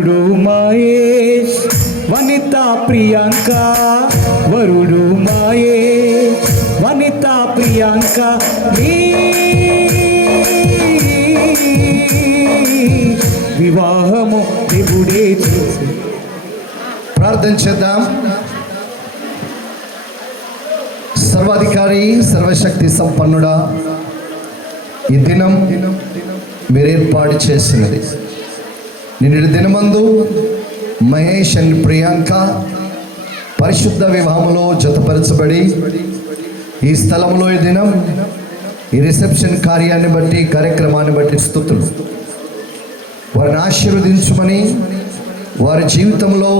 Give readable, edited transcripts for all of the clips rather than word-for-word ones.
వరుడు మహేష్, వనిత ప్రియాంక. వరుడు మహేష్, వనిత ప్రియాంక. నీ వివాహము దేవుడే చేసి. ప్రార్థన చేద్దాం. సర్వాధికారి, సర్వశక్తి సంపన్నుడా, ఈ దినం మీరు ఏర్పాటు చేసినది. నిన్నటి దినమందు మహేష్ అండ్ ప్రియాంక పరిశుద్ధ వివాహంలో జతపరచబడి ఈ స్థలంలో ఈ దినం ఈ రిసెప్షన్ కార్యాన్ని బట్టి, కార్యక్రమాన్ని బట్టి స్తుతులు. వారిని ఆశీర్వదించమని, వారి జీవితంలో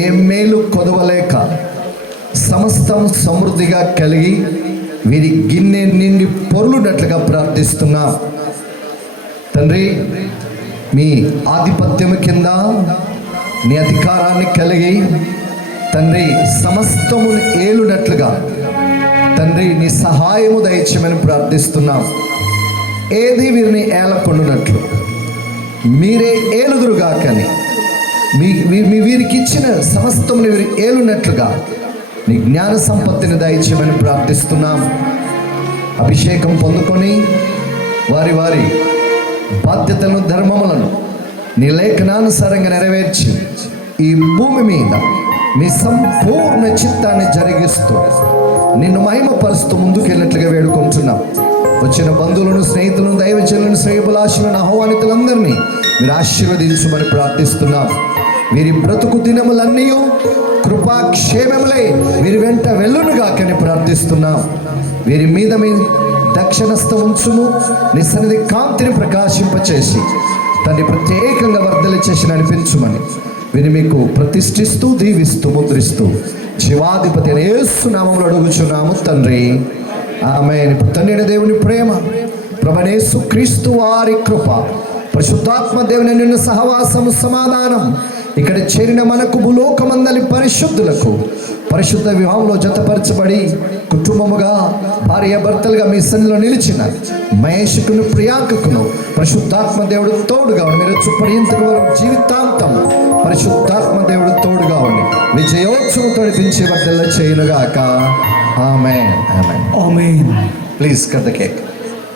ఏ మేలు కొదవలేక సమస్తం సమృద్ధిగా కలిగి వీరి గిన్నె నిండి పొర్లునట్లుగా ప్రార్థిస్తున్నా. తండ్రి, మీ ఆధిపత్యం కింద నీ అధికారాన్ని కలిగి తండ్రి సమస్తము ఏలునట్లుగా తండ్రి నీ సహాయము దయచేయమని ప్రార్థిస్తున్నాం. ఏది వీరిని ఏలకొండునట్లు మీరే ఏలుదురుగాకని, మీ వీరికి ఇచ్చిన సమస్తముని వీరి ఏలునట్లుగా నీ జ్ఞాన సంపత్తిని దయచేయమని ప్రార్థిస్తున్నాం. అభిషేకం పొందుకొని వారి వారి బాధ్యతలను, ధర్మములను నీ లేఖనానుసారంగా నెరవేర్చి ఈ భూమి మీద నీ సంపూర్ణ చిత్తాన్ని జరిగిస్తూ నిన్ను మహిమపరుస్తూ ముందుకెళ్ళినట్లుగా వేడుకుంటున్నాం. వచ్చిన బంధువులను, స్నేహితులను, దైవజనులను, శ్రేయభిలాషులను, ఆహ్వానితులందరినీ మీరు ఆశీర్వదించమని ప్రార్థిస్తున్నాం. వీరి బ్రతుకు దినములన్నీ కృపాక్షేమములై వీరి వెంట వెళ్ళునుగాకని ప్రార్థిస్తున్నాం. వీరి మీద మీ దక్షిణస్థం ఉంచుము, నీ సన్నిధి కాంతిని ప్రకాశింపచేసి తన్ని ప్రత్యేకంగా వర్ధలు చేసి నడిపించుమని వీరిని మీకు ప్రతిష్ఠిస్తూ, దీవిస్తూ, ముద్రిస్తూ జీవాధిపతి అయిన యేసు నామములో అడుగుచున్నాము తండ్రి, ఆమేన్. తండ్రి దేవుని ప్రేమ, ప్రభువైన యేసు క్రీస్తు వారి కృప, పరిశుద్ధాత్మ దేవుని నిన్న సహవాసము, సమాధానం ఇక్కడ చేరిన మనకు భూలోకమందలి పరిశుద్ధులకు పరిశుద్ధ వివాహంలో జతపరచబడి కుటుంబముగా భార్య భర్తలుగా మీ సన్నిధిలో నిలిచిన మహేష్కును, ప్రియాంకకును పరిశుద్ధాత్మ దేవుడు తోడుగా ఉండి మీరు పర్యంతకు వరకు జీవితాంతం పరిశుద్ధాత్మ దేవుడు తోడుగా ఉండి విజయోత్సవం తొడిపించి వర్ధల చేయునుగాక. ఆమేన్, ఆమేన్, ఆమేన్. Please cut the cake.